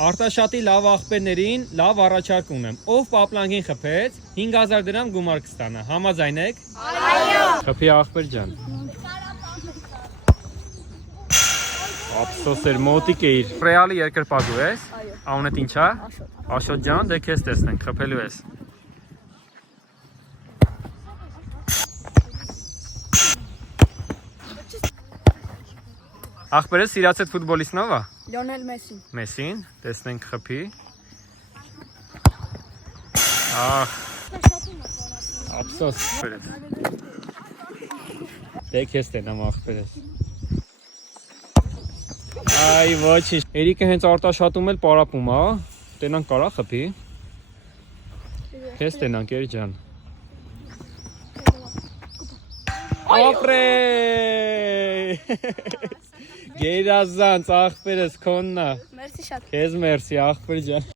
Արտաշատի լավ աղբերներին լավ առաջարկ ունեմ։ Ով պապլանգին խփեց, 5000 դրամ գումար կստանա։ Համաձայն եք։ Այո։ Խփի աղբեր ջան։ Ափսոս էր մոտիկ էիր։ Ռեալի երկրպագու ես։ Այո։ Անունդ ինչ է։ Աշոտ ջան, դե քեզ տեսնենք, խփելու ես։ Աղբերը սիրացած ֆուտբոլիստն ով է։ Լիոնել Մեսին։ Մեսին, տեսնենք խփի։ Ահ։ Ափսոս։ Դե քեզ տենամ աղբերս։ Այ ոչինչ։ Էրիկը հենց արտաշատում էլ պարապում է, տենանք կարա խփի։ Քեզ տենանք էր ջան։ Ապրե։ Գերազանց աղբերս քոննա։ Մերսի շատ։ Քեզ մերսի աղբեր ջան։